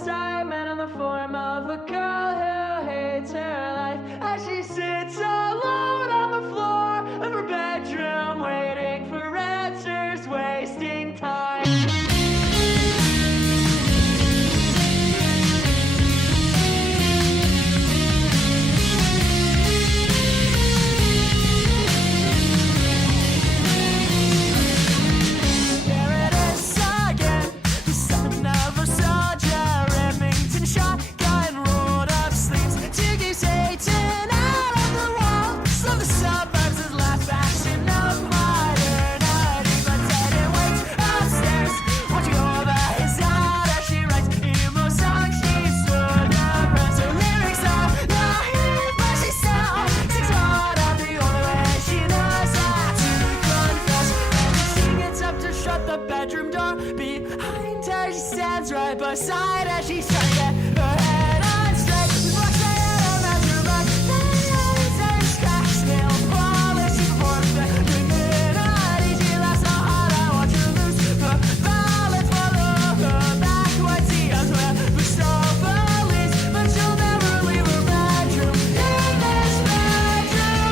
assignment in the form of a girl who hates her life as she sits alone on the floor of her bedroom, waiting for answers, wasting time. Right beside as she trying to get her head on straight. We walk straight on that through back. Then always a scratch, nail polish, she performs the criminality. She laughs so hard I watch her lose the balance. Follow her back when she goes where the star police, but she'll never leave her bedroom. In this bedroom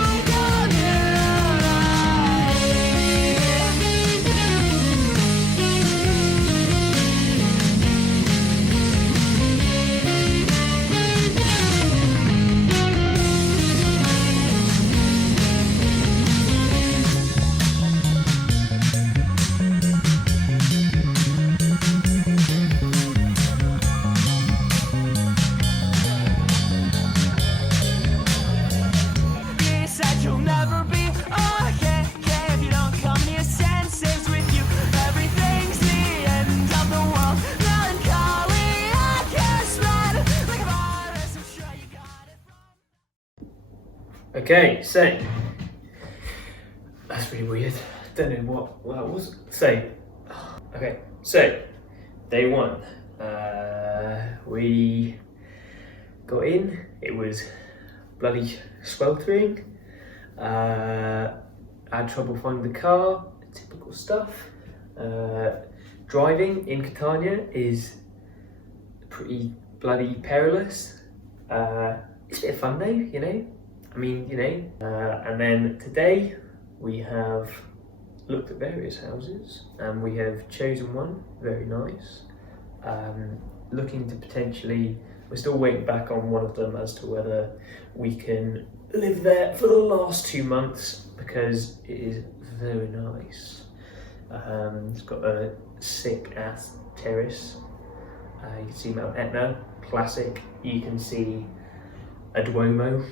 Okay, so that's really weird. Don't know what that was. So, okay, so day one, we got in. It was bloody sweltering. I had trouble finding the car. Typical stuff. Driving in Catania is pretty bloody perilous. It's a bit of fun though, you know. I mean, you know, and then today we have looked at various houses and we have chosen one, very nice. Looking to potentially, we're still waiting back on one of them as to whether we can live there for the last 2 months because it is very nice. It's got a sick ass terrace. You can see Mount Etna, classic. You can see a Duomo.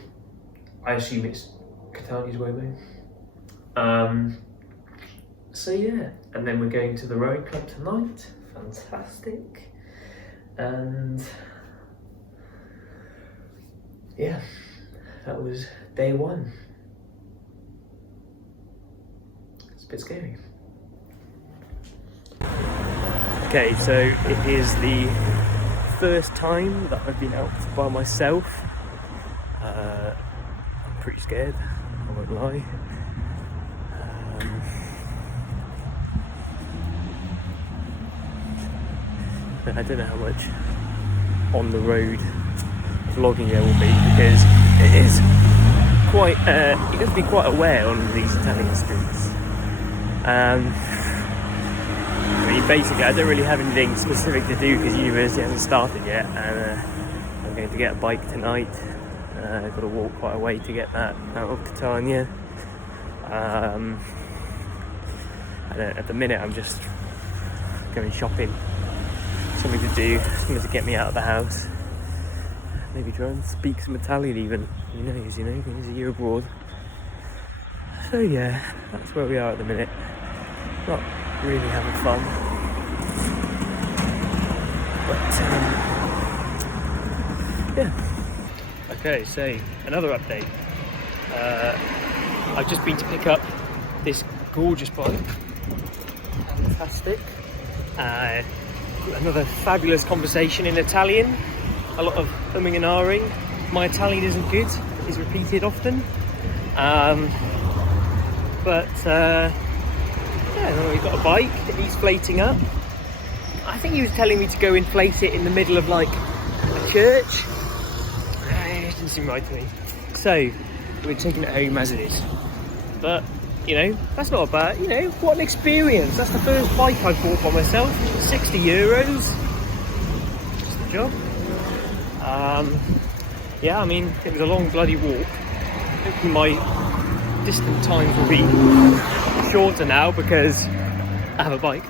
I assume it's Catania's Duomo. So yeah, and then we're going to the rowing club tonight. Fantastic. And yeah, that was day one. It's a bit scary. Okay, so it is the first time that I've been out by myself. I'm pretty scared, I won't lie. I don't know how much on the road vlogging there will be because it is quite, you have to be quite aware on these Italian streets. I mean, basically I don't really have anything specific to do because university hasn't started yet, and I'm going to get a bike tonight. I've got to walk quite a way to get that out of Catania. And at the minute I'm just going shopping. Something to do, something to get me out of the house. Maybe try and speak some Italian even. Who knows, you know, it's a year abroad. So yeah, that's where we are at the minute. Not really having fun. But yeah. Okay, so another update. I've just been to pick up this gorgeous bike. Fantastic. Another fabulous conversation in Italian. A lot of umming and ahhing. My Italian isn't good, is repeated often. But yeah, we've got a bike, it needs flating up. I think he was telling me to go inflate it in the middle of like a church. It didn't seem right to me. So we're taking it home as it is. But you know, that's not a bad, you know, what an experience. That's the first bike I bought by myself. €60. Just the job. Yeah, I mean, it was a long bloody walk. Hopefully my distant times will be shorter now because I have a bike.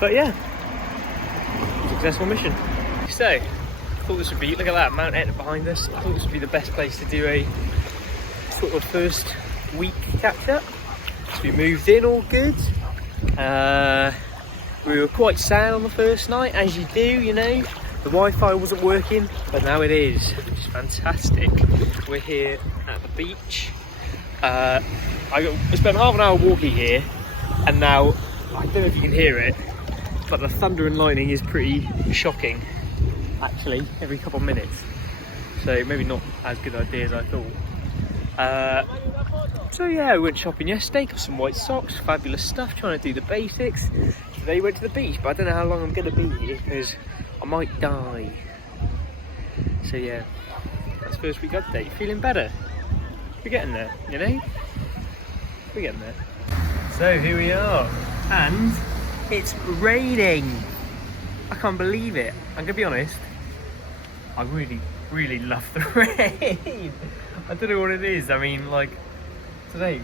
But yeah, successful mission. So, I thought this would be, look at that, Mount Etna behind us. I thought this would be the best place to do a sort of first week catch up. So we moved in all good. We were quite sad on the first night, as you do, you know. The Wi-Fi wasn't working, but now it is, which is fantastic. We're here at the beach. I spent half an hour walking here, and now, I don't know if you can hear it, but the thunder and lightning is pretty shocking, actually, every couple of minutes. So maybe not as good an idea as I thought. So yeah, we went shopping yesterday, got some white socks, fabulous stuff, trying to do the basics. Today went to the beach, but I don't know how long I'm going to be here because I might die. So yeah, that's first week update. Feeling better. We're getting there, you know? We're getting there. So here we are, and it's raining. I can't believe it. I'm gonna be honest, I really love the rain. I don't know what it is. I mean, like, today,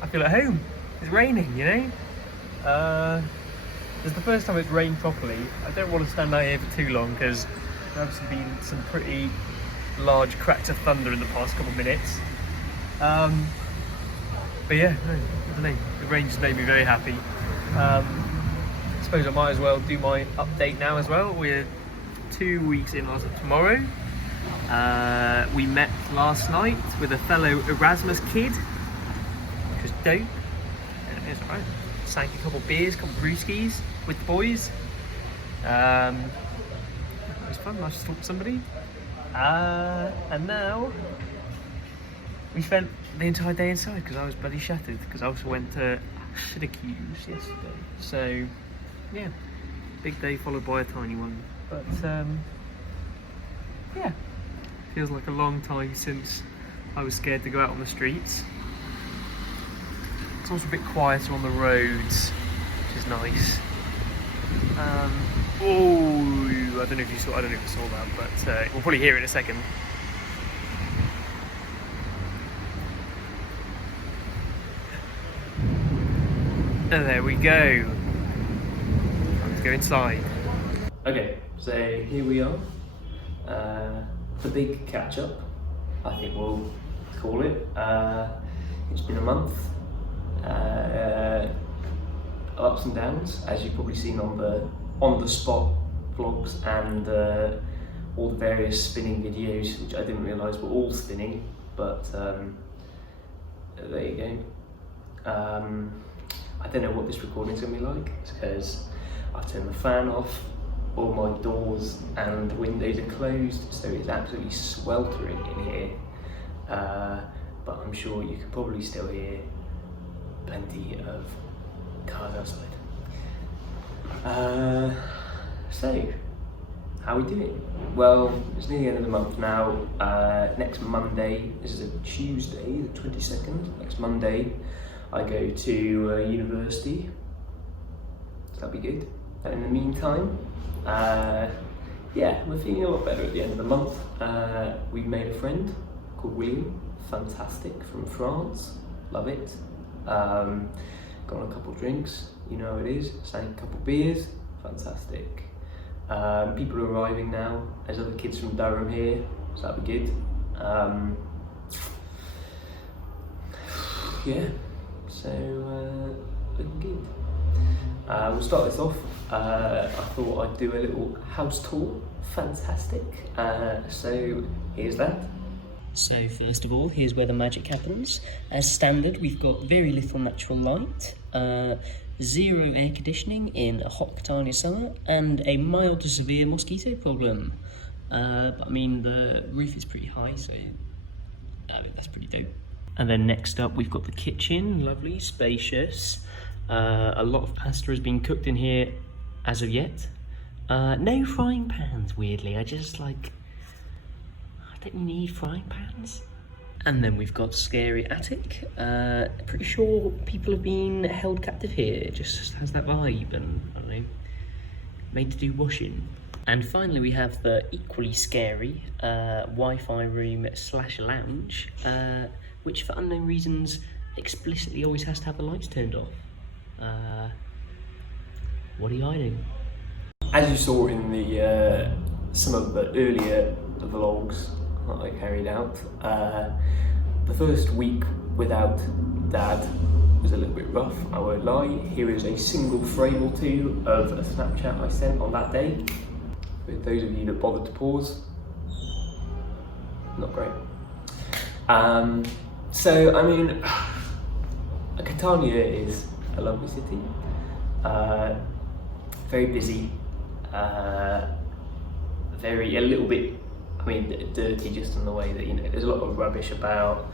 I feel at home. It's raining, you know? It's the first time it's rained properly. I don't want to stand out here for too long because there's obviously been some pretty large cracks of thunder in the past couple of minutes. But yeah, no, I don't know. The rain just made me very happy. I suppose I might as well do my update now as well. We're 2 weeks in as of tomorrow. We met last night with a fellow Erasmus kid, which was dope. Yeah, it's right. Sank a couple beers, couple brewskis with the boys. It was fun, nice to talk to somebody. And now we spent the entire day inside because I was bloody shattered because I also went to Syracuse yesterday. So yeah, big day followed by a tiny one. But yeah, feels like a long time since I was scared to go out on the streets. It's also a bit quieter on the roads, which is nice. Oh, I don't know if you saw that, but we'll probably hear it in a second. And there we go. Let's go inside. Okay, so here we are. The big catch up, I think we'll call it. It's been a month. Ups and downs, as you've probably seen on the spot vlogs and all the various spinning videos, which I didn't realise were all spinning, but there you go. I don't know what this recording's going to be like because I've turned the fan off, all my doors and windows are closed, so it's absolutely sweltering in here. But I'm sure you can probably still hear plenty of cars outside. So, how are we doing? Well, it's near the end of the month now. Next Monday, this is a Tuesday, the 22nd. Next Monday, I go to university. So that'll be good. And in the meantime, yeah, we're feeling a lot better at the end of the month. We've made a friend called William, fantastic, from France. Love it. Gone a couple drinks, you know how it is, sang a couple beers, fantastic. People are arriving now, there's other kids from Durham here, so that'll be good. Yeah, so looking good. We'll start this off. I thought I'd do a little house tour, fantastic. So here's that. So first of all, here's where the magic happens. As standard, we've got very little natural light, 0 air conditioning in a hot Catania summer, and a mild to severe mosquito problem. But I mean, the roof is pretty high, so that's pretty dope. And then next up, we've got the kitchen, lovely, spacious. A lot of pasta has been cooked in here as of yet. No frying pans, weirdly. I don't need frying pans. And then we've got Scary Attic. Pretty sure people have been held captive here. It just has that vibe, and I don't know, made to do washing. And finally we have the equally scary Wi-Fi room / lounge, which for unknown reasons explicitly always has to have the lights turned off. What are you hiding? As you saw in the some of the earlier vlogs that I carried out, the first week without Dad was a little bit rough, I won't lie. Here is a single frame or two of a Snapchat I sent on that day. For those of you that bothered to pause, not great. So, I mean, Catania is a lovely city, very busy, a little bit, I mean, dirty just in the way that, you know, there's a lot of rubbish about,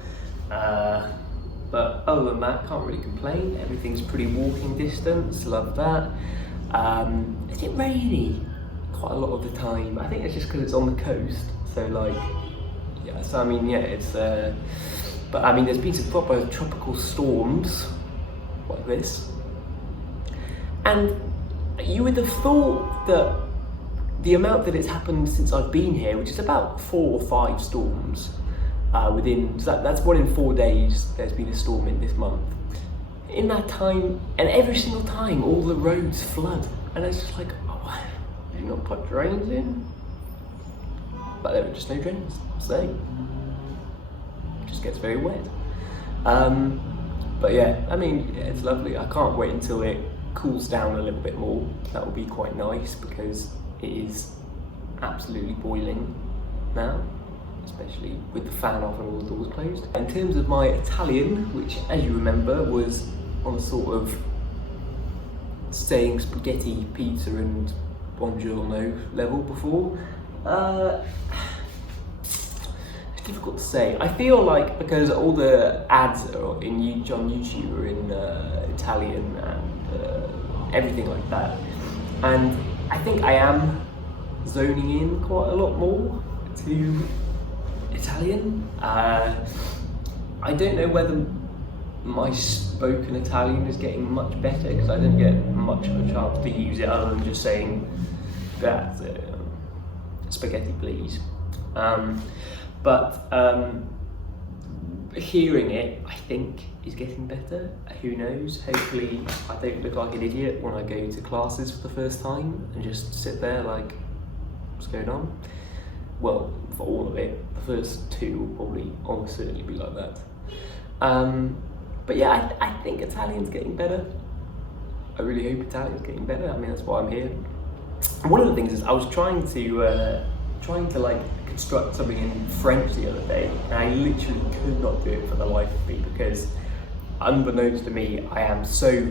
but other than that, can't really complain. Everything's pretty walking distance, love that. Is it rainy? Quite a lot of the time. I think it's just because it's on the coast, so like, yeah, so I mean, yeah, it's, but I mean, there's been some proper tropical storms, like this, and you would have thought that the amount that it's happened since I've been here, which is about 4 or 5 storms within, so that's 1 in 4 days there's been a storm in this month. In that time, and every single time, all the roads flood, and it's just like, oh, did you not put drains in? But there were just no drains, so it just gets very wet. But yeah, I mean, yeah, it's lovely. I can't wait until it cools down a little bit more. That will be quite nice because it is absolutely boiling now, especially with the fan off and all the doors closed. In terms of my Italian, which as you remember was on a sort of saying spaghetti, pizza and buongiorno level before, it's difficult to say. I feel like because all the ads are on YouTube are in Italian and everything like that, and I think I am zoning in quite a lot more to Italian. I don't know whether my spoken Italian is getting much better because I don't get much of a chance to use it other than just saying that spaghetti please. But hearing it, I think, is getting better. Who knows? Hopefully I don't look like an idiot when I go to classes for the first time and just sit there like, what's going on? Well, for all of it, the first 2 will probably almost certainly be like that. But yeah, I think Italian's getting better. I really hope Italian's getting better. I mean, that's why I'm here. One of the things is I was trying to like construct something in French the other day, and I literally could not do it for the life of me because, unbeknownst to me, I am so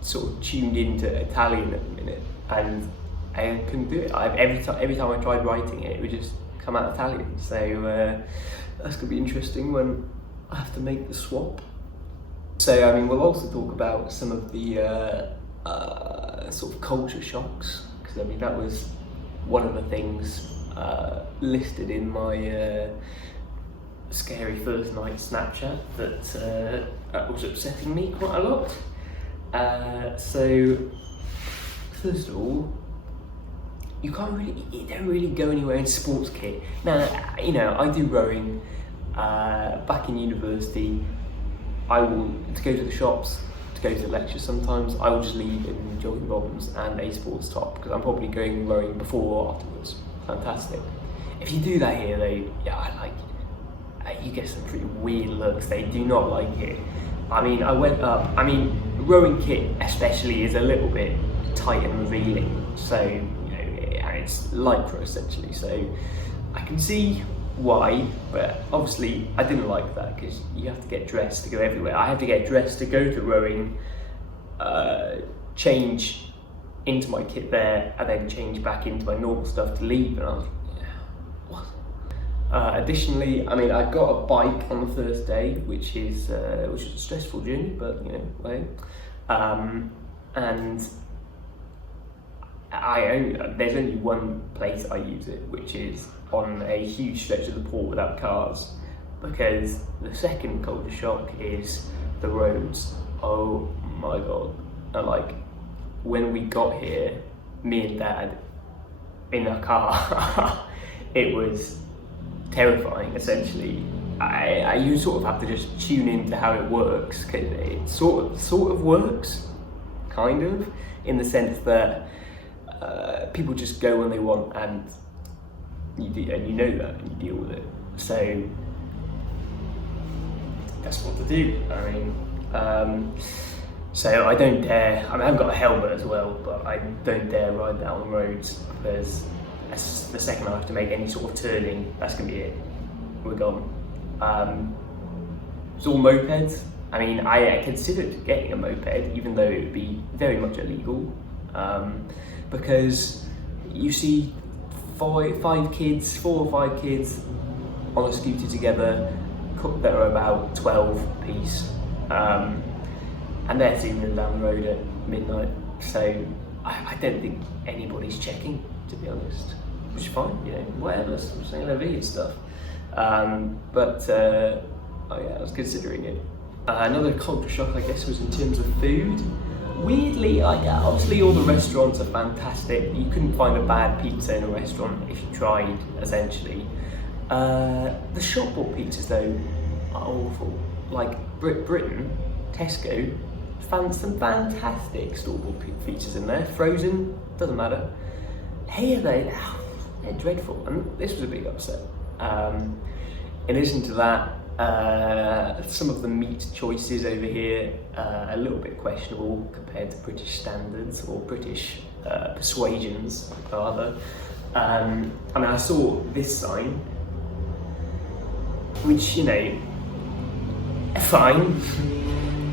sort of tuned into Italian at the minute, and I couldn't do it. Every time I tried writing it, it would just come out Italian. So that's gonna be interesting when I have to make the swap. So I mean, we'll also talk about some of the sort of culture shocks, because I mean that was one of the things listed in my scary first night Snapchat that was upsetting me quite a lot. So first of all, you don't really go anywhere in sports kit. Now, you know, I do rowing. Back in university, to go to the shops, to go to lectures sometimes, I will just leave in jogging bottoms and a sports top because I'm probably going rowing before or afterwards. Fantastic. If you do that here though, yeah, I like it. You get some pretty weird looks. They do not like it. I mean, rowing kit especially is a little bit tight and revealing. So, you know, it's lycra essentially. So I can see why, but obviously I didn't like that because you have to get dressed to go everywhere. I had to get dressed to go to rowing, change into my kit there, and then change back into my normal stuff to leave. And I was like, yeah, what? Additionally, I mean, I got a bike on the first day, which was a stressful journey, but you know, and there's only one place I use it, which is on a huge stretch of the port without cars, because the second culture shock is the roads. Oh my god. And like, when we got here, me and Dad in a car, it was terrifying essentially. You sort of have to just tune into how it works, because it sort of works, kind of, in the sense that people just go when they want, and you know that, and you deal with it. So that's what to do. I mean, so I don't dare. I mean, I've got a helmet as well, but I don't dare ride down the roads, because the second I have to make any sort of turning, that's gonna be it. We're gone. It's all mopeds. I mean, I considered getting a moped, even though it would be very much illegal, because you see 4 or 5 kids on a scooter together that are about 12 apiece, and they're zooming down the road at midnight. So I don't think anybody's checking, to be honest, which is fine, you know, whatever, I'm saying LV and stuff. Oh yeah, I was considering it. Another culture shock, I guess, was in terms of food. Weirdly, obviously all the restaurants are fantastic. You couldn't find a bad pizza in a restaurant if you tried, essentially. The shop bought pizzas though are awful. Like Britain, Tesco, found some fantastic store-bought pizzas in there. Frozen, doesn't matter. Here they're dreadful, and this was a big upset. In addition to that, some of the meat choices over here are a little bit questionable compared to British standards, or British persuasions, rather. I mean, I saw this sign, which, you know, fine.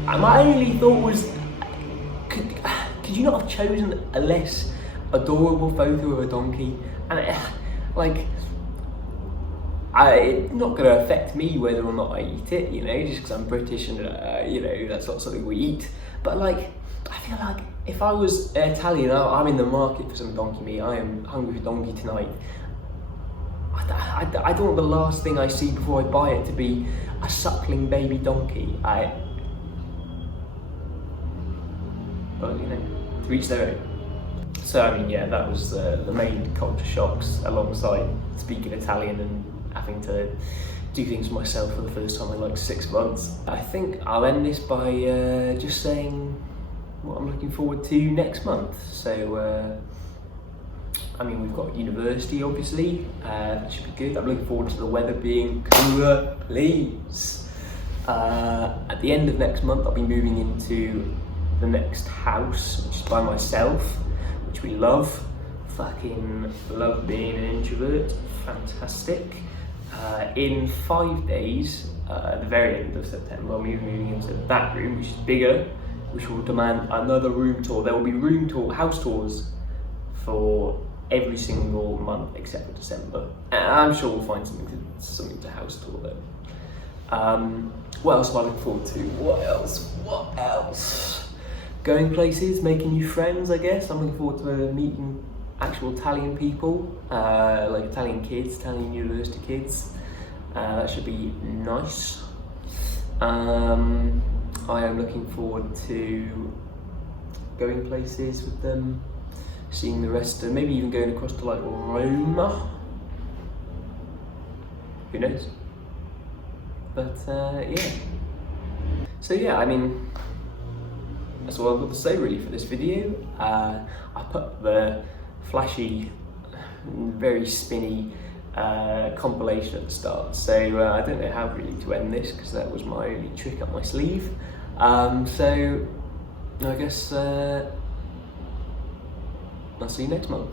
My only thought was, could you not have chosen a less adorable photo of a donkey? And it's not going to affect me whether or not I eat it, you know, just because I'm British and, you know, that's not something we eat. But like, I feel like if I was Italian, I'm in the market for some donkey meat, I am hungry for donkey tonight. I don't want the last thing I see before I buy it to be a suckling baby donkey. Well, you know, to each their own. So, I mean, yeah, that was the main culture shocks, alongside speaking Italian and having to do things for myself for the first time in like 6 months. I think I'll end this by just saying what I'm looking forward to next month. So, I mean, we've got university, obviously, that should be good. I'm looking forward to the weather being cooler, please. At the end of next month, I'll be moving into the next house, which is by myself, which we love. Fucking love being an introvert, fantastic. In 5 days, at the very end of September, I'll be moving into that room, which is bigger, which will demand another room tour. There will be house tours for every single month except for December. And I'm sure we'll find something to house tour though. What else am I looking forward to? What else? Going places, making new friends, I guess. I'm looking forward to meeting actual Italian people, like Italian kids, Italian university kids. That should be nice. I am looking forward to going places with them, seeing the rest, and maybe even going across to like Rome. Who knows? But yeah. So yeah, I mean, that's all I've got to say really for this video. I put the flashy, very spinny compilation at the start, so I don't know how really to end this, because that was my only trick up my sleeve. So I guess I'll see you next month.